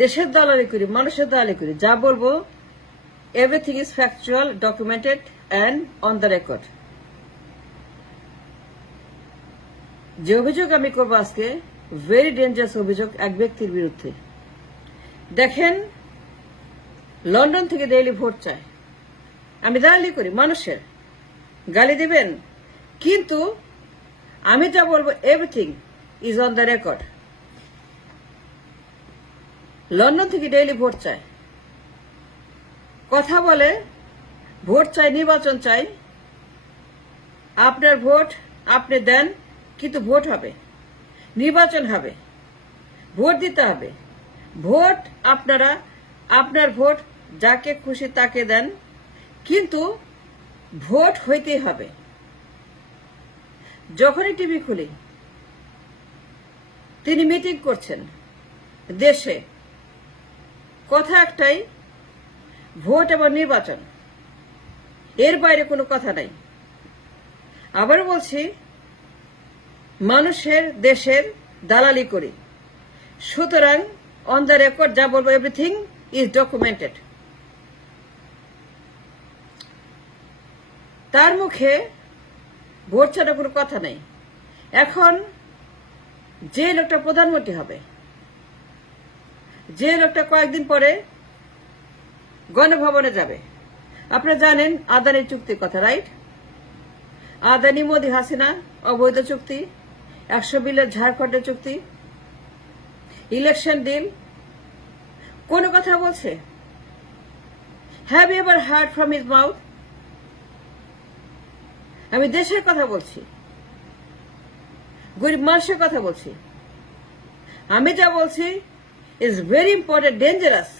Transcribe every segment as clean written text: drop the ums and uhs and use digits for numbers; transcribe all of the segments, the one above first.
দেশের দালালি করি, মানুষের দালালি করি। যা বলবো everything is factual, documented and on the record. যে অভিযোগ আমি করবো আজকে ভেরি ডেঞ্জারাস অভিযোগ এক ব্যক্তির বিরুদ্ধে। দেখেন, লন্ডন থেকে ডেইলি ভোট চায়, আমি দালালি করি মানুষের, গালি দিবেন, কিন্তু আমি যা বলবো everything is on the record. London থেকে ডেইলি ভোট চায়, কথা বলে ভোট চাই, নির্বাচন চাই। আপনার ভোট আপনি দেন, কিন্তু ভোট হবে, নির্বাচন হবে, ভোট দিতে হবে। ভোট আপনারা আপনার ভোট যাকে খুশি তাকে দেন, কিন্তু ভোট হইতেই হবে। যখনই টিভি খুলি তিনি মিটিং করছেন দেশে, কথা একটাই, ভোট এবং নির্বাচন, এর বাইরে কোনো কথা নাই। আবার বলছি, মানুষের দেশের দালালি করি, সুতরাং অন দ্য রেকর্ড যা বলবো এভরিথিং ইজ ডকুমেন্টেড। তার মুখে ভোট ছাড়া কোনো কথা নেই। এখন যে লোকটা প্রধানমন্ত্রী হবে, যে লোকটা কয়েকদিন পরে গণভবনে যাবে, আপনারা জানেন আদানির চুক্তির কথা, রাইট? আদানি মোদি হাসিনা অবৈধ চুক্তি, 100 বিলিয়ন ঝাড়খণ্ডের চুক্তি, ইলেকশন ডিল, কোন কথা বলছে? Have you ever heard from his mouth? আমি দেশের কথা বলছি, গরিব মানুষের কথা বলছি। আমি যা বলছি ইজ ভেরি ইম্পর্টেন্ট, ডেঞ্জারাস।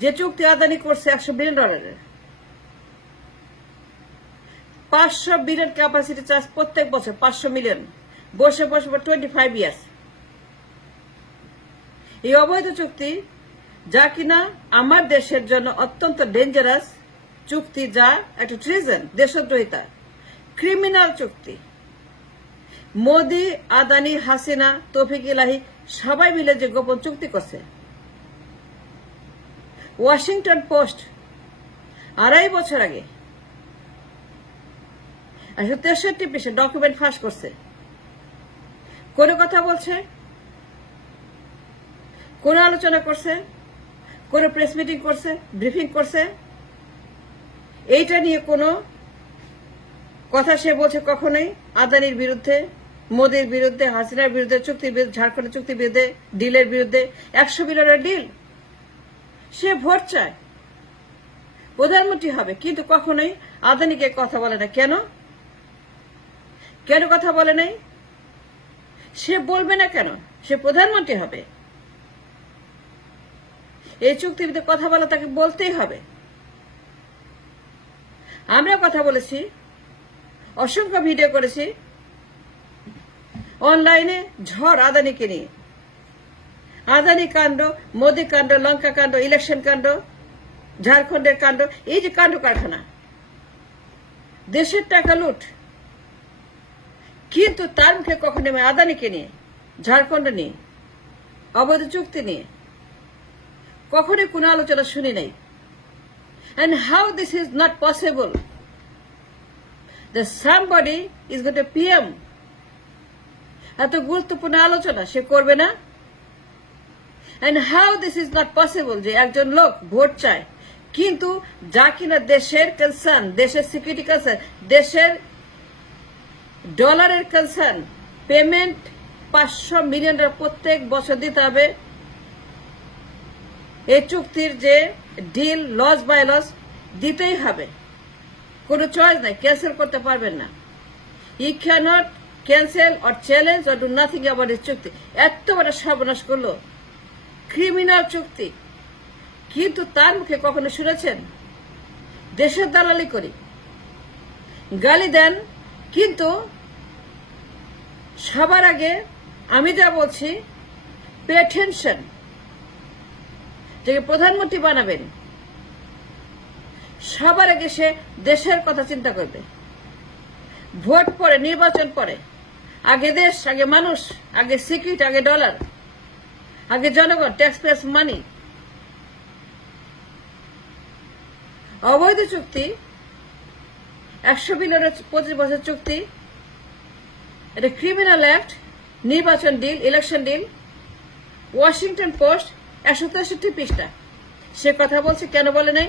যে চুক্তি আদানি করছে $100 বিলিয়ন, 500 বিলিয়ন ক্যাপাসিটি চার্জ প্রত্যেক বছর, 500 মিলিয়ন, বসে বসে 25 ইয়ার্স। এই অবৈধ চুক্তি, যা কিনা আমার দেশের জন্য অত্যন্ত ডেঞ্জারাস চুক্তি, যা একটা ট্রিজন, দেশদ্রোহিতা, ক্রিমিনাল চুক্তি। মোদি, আদানি, হাসিনা, তৌফিক ইলাহি সবাই মিলে যে গোপন চুক্তি করছে, ওয়াশিংটন পোস্ট 2.5 বছর আগে 163 পৃষ্ঠা ডকুমেন্ট ফাঁস করছে। কোন কথা বলছে? কোন আলোচনা করছে? কোন প্রেস মিটিং করছে? ব্রিফিং করছে? এইটা নিয়ে কোনো কথা সে বলছে কখনোই? আদানির বিরুদ্ধে, মোদির বিরুদ্ধে, হাসিনার বিরুদ্ধে, চুক্তির বিরুদ্ধে, ঝাড়খণ্ডের চুক্তির বিরুদ্ধে, ডিলের বিরুদ্ধে, 100 বিলিয়নের ডিল। সে ভোট চায়, প্রধানমন্ত্রী হবে, কিন্তু কখনোই আদানিকে কথা বলে না। কেন কেন কথা বলে নাই? সে বলবে না কেন? সে প্রধানমন্ত্রী হবে, এই চুক্তির বিরুদ্ধে কথা বলা তাকে বলতেই হবে। আমরা কথা বলেছি, অসংখ্য ভিডিও করেছি অনলাইনে, ঝড় আদানিকে নিয়ে। আদানি কাণ্ড, মোদি কাণ্ড, লঙ্কা কাণ্ড, ইলেকশন কাণ্ড, ঝাড়খণ্ডের কাণ্ড, এই যে কাণ্ড কারখানা, দেশের টাকা লুট। কিন্তু তার মুখে কখনো আমি আদানিকে নিয়ে, ঝাড়খণ্ড নিয়ে, অবৈধ চুক্তি নিয়ে কখনোই কোনো আলোচনা শুনি নাই। And how this is not possible? That somebody is going to PM এত গুরুত্বপূর্ণ আলোচনা সে করবে না? And how this is not possible যে একজন লোক ভোট চায়, কিন্তু যা কিনা দেশের কনসার্ন, দেশের সিকিউরিটি কনসার্ন, দেশের ডলারের কনসার্ন, পেমেন্ট $500 মিলিয়ন প্রত্যেক বছর দিতে হবে। এই চুক্তির যে ডিল, লস বাই লস দিতেই হবে, কোনো চয়েস নাই, ক্যান্সেল করতে পারবেন না। You cannot cancel or challenge or do nothing about this চুক্তি। এত বড় সর্বনাশ করলো, ক্রিমিনাল চুক্তি, কিন্তু তার মুখে কখনো শুনেছেন দেশের দালালি করি? গালি দেন, কিন্তু সবার আগে আমি যা বলছি, পে অ্যাটেনশন। যে প্রধানমন্ত্রী বানাবেন, সবার আগে সে দেশের কথা চিন্তা করবে। ভোট পরে, নির্বাচন পরে, আগে দেশ, আগে মানুষ, আগে সিকিউরিটি, আগে ডলার। আগে জনগণ, ট্যাক্স পেয়ার্স মানি। অবৈধ চুক্তি, 100 বিলিয়নের 25 বছর চুক্তি, এটা ক্রিমিনাল অ্যাক্ট, নির্বাচন deal, election deal. Washington Post 163 পৃষ্ঠা। সে কথা বলছে, কেন বলে নাই?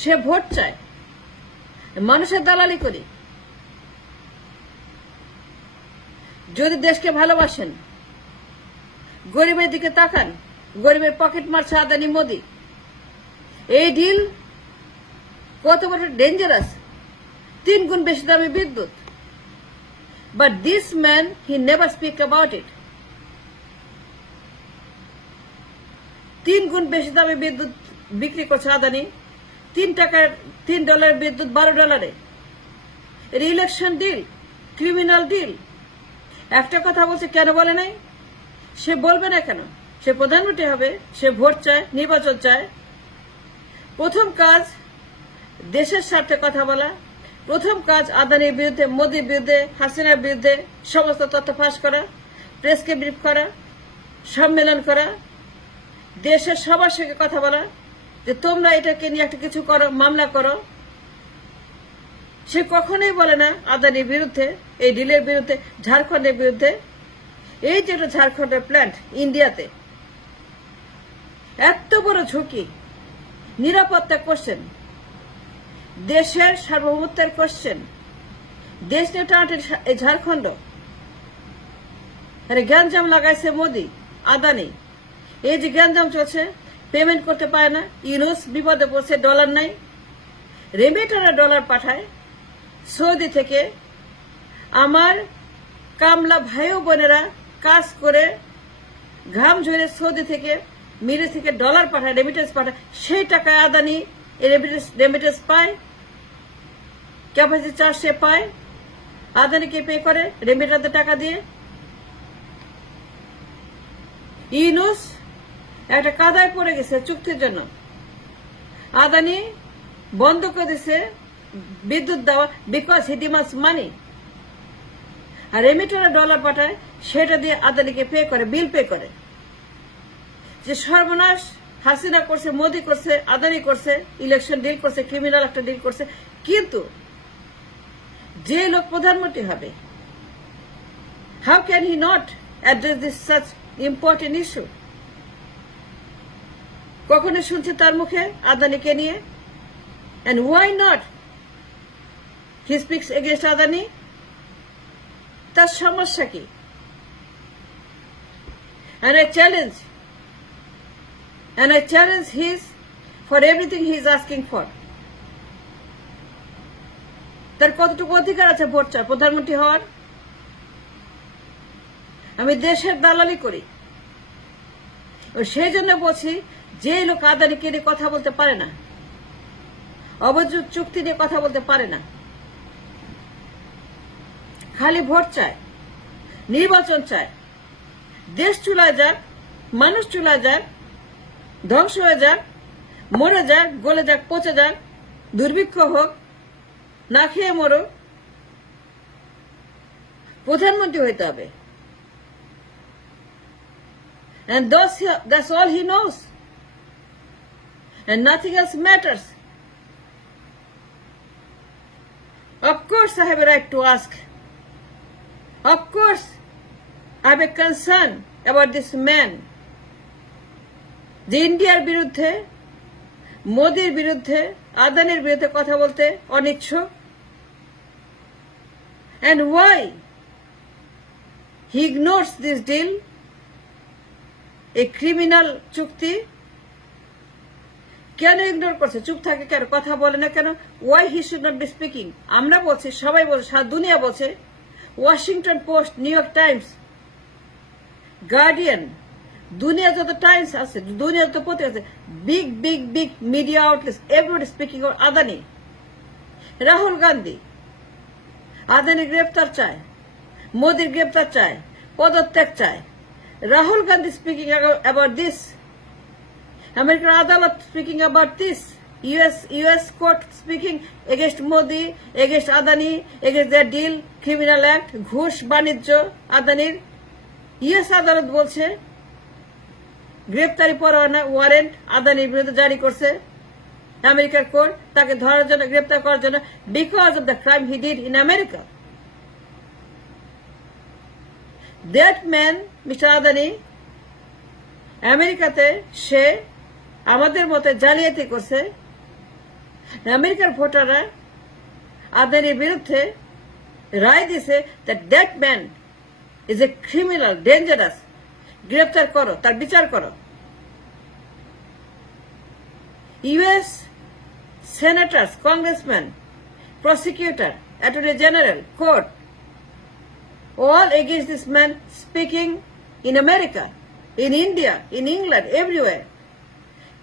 সে ভোট চায়, মানুষের দালালি করি। যদি দেশকে ভালোবাসেন, গরিবের দিকে তাকান, গরিবের পকেট মারছে আদানি মোদি। এই ডিল কত বড় ডেঞ্জারাস, 3 গুণ বেশি দামে বিদ্যুৎ। But this man, he never speak about it. 3 গুণ বেশি দামে বিদ্যুৎ বিক্রি করছে আদানি। $3 বিদ্যুৎ $12। এর ইলেকশন ডিল, ক্রিমিনাল ডিল। একটা কথা বলছে, কেন বলে নাই? সে বলবে না কেন? সে প্রধানমন্ত্রী হবে, সে ভোট চায়, নির্বাচন চায়। প্রথম কাজ দেশের স্বার্থে কথা বলা, প্রথম কাজ আদানির বিরুদ্ধে, মোদির বিরুদ্ধে, হাসিনার বিরুদ্ধে সমস্ত তথ্য ফাঁস করা, প্রেসকে ব্রিফ করা, সম্মেলন করা, দেশের সবার সঙ্গে কথা বলা যে তোমরা এটাকে নিয়ে একটা কিছু করো, মামলা করো। সে কখনোই বলে না আদানির বিরুদ্ধে, এই ডিলের বিরুদ্ধে, ঝাড়খণ্ডের বিরুদ্ধে। এই যে ঝাড়খণ্ডের প্ল্যান্ট ইন্ডিয়াতে, এত বড় ঝুঁকি, নিরাপত্তা কোশ্চেন, দেশের সার্বভৌমত্বের কোশ্চেন, দেশ নিয়ে টানাটানি এই ঝাড়খণ্ড। গ্যাঞ্জাম লাগাইছে মোদি, আদানি। এই যে গ্যাঞ্জাম চলছে, পেমেন্ট করতে পারে না, ইউনুস বিপদে পড়ছে, ডলার নাই। রেমিটারে ডলার পাঠায় সৌদি থেকে। আমার কামলা ভাই ও বোনেরা কাজ করে ঘাম ঝরে সৌদি থেকে, মিরে থেকে ডলার পাঠায়, রেমিটেন্স পাঠায়। সেই টাকায় আদানি রেমিটেন্স পায়, ক্যাপাসিটি চার্জ সে পায়। আদানিকে পে করে রেমিটারদের টাকা দিয়ে। ইউনুস একটা কাদায় পড়ে গেছে চুক্তির জন্য। আদানি বন্ধ করে দিছে বিদ্যুৎ দেওয়া, বিকজ হি ডিমান্ডস মানি। আর রেমিটারে ডলার পাঠায়, সেটা দিয়ে আদানিকে পে করে, বিল পে করে। যে সর্বনাশ হাসিনা করছে, মোদি করছে, আদানি করছে, ইলেকশন ডিল করছে, ক্রিমিনাল একটা ডিল করছে। কিন্তু যে লোক প্রধানমন্ত্রী হবে, how can he not address this such important issue? কখনো শুনছে তার মুখে আদানিকে নিয়ে? And why not? He speaks against Adani. তার সমস্যা কি? And I challenge his for everything he is asking for. তার কতটুকু অধিকার আছে ভোট চায়, প্রধানমন্ত্রী হওয়ার? আমি দেশের দালালি করি, সেই জন্য বলছি যে লোক আদানিকে নিয়ে কথা বলতে পারে না, অবৈধ চুক্তি নিয়ে কথা বলতে পারে না, খালি ভোট চায়, নির্বাচন চায়, দেশ চুলায় যাক, মানুষ চুলায় যাক, ধ্বংস হয়ে যাক, মরে যাক, গলে যাক, পচে যাক, দুর্ভিক্ষ হোক, না খেয়ে মরো, প্রধানমন্ত্রী হইতে হবে। And that's all he knows. And nothing else matters. Of course I have a right to ask. Of course I have a concern about this man. যে ইন্ডিয়ার বিরুদ্ধে, মোদির বিরুদ্ধে, আদানির বিরুদ্ধে কথা বলতে অনিচ্ছুক। And why he ignores this deal, a criminal চুক্তি? কেন ইগনোর করছে? চুপ থাকে কেন? কথা বলে না কেন? Why he should not be speaking? আমরা বলছি, সবাই বলছে, সারা দুনিয়া বলছে। Washington post, new York Times, guardian, দুনিয়া যত টাইমস আছে, দুনিয়া যত পত্রিকা আছে, big big big media outlets, everybody speaking of Adani. রাহুল গান্ধী আদানি গ্রেপ্তার চায়, মোদির গ্রেপ্তার চায়, পদত্যাগ চায়। রাহুল Gandhi speaking about this, American Adalat speaking about this, US court speaking against Modi, against Adani, against their deal, criminal act, ঘুষ বাণিজ্য আদানির। US আদালত বলছে গ্রেপ্তারি পরোয়ানা ওয়ারেন্ট আদানির বিরুদ্ধে জারি করছে আমেরিকার কোর্ট তাকে ধরার জন্য, গ্রেপ্তার করার জন্য, because of the crime he did in America. That man, mister Adani, আমেরিকাতে সে আমাদের মতো জালিয়াতি করছে। আমেরিকার ভোটাররা আদানির বিরুদ্ধে রায় দিছে that man is a criminal, dangerous, গ্রেপ্তার করো, তার বিচার করো। US senators, congressmen, prosecutor, attorney general, court, all against this man speaking in America, in India, in England, everywhere.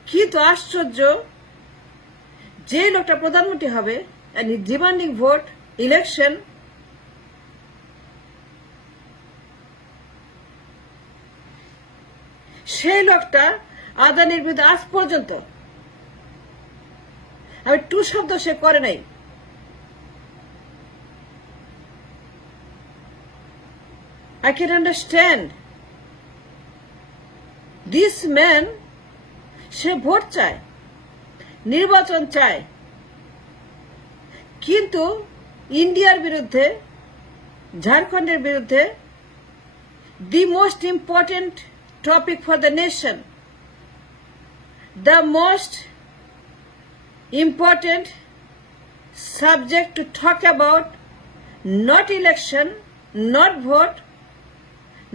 কিন্তু আশ্চর্য, যে লোকটা প্রধানমন্ত্রী হবে and he demanding vote, election, সেই লোকটা আদানির বিরুদ্ধে আজ পর্যন্ত আমি টু শব্দ সে করে নাই। I can understand this man, সে ভোট চায়, নির্বাচন চায়, কিন্তু ইন্ডিয়ার বিরুদ্ধে, ঝাড়খণ্ডের বিরুদ্ধে, the most important topic for the nation, the most important subject to talk about, not election, not vote,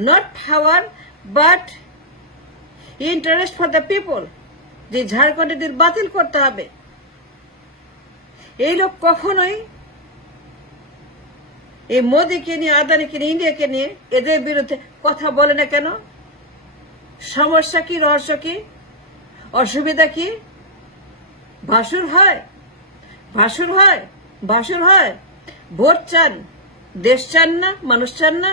not power, but interest for the people. যে ঝাড়খণ্ডের বাতিল করতে হবে, এই লোক কখনোই এই মোদীকে নিয়ে, আদানিকে নিয়ে, ইন্ডিয়াকে নিয়ে এদের বিরুদ্ধে কথা বলে না কেন? সমস্যা কি, রহস্য কি, অসুবিধা কি? ভাসুর হয়, ভাসুর হয়, ভাসুর হয়। ভোট চান, দেশ চান না, মানুষ চান না।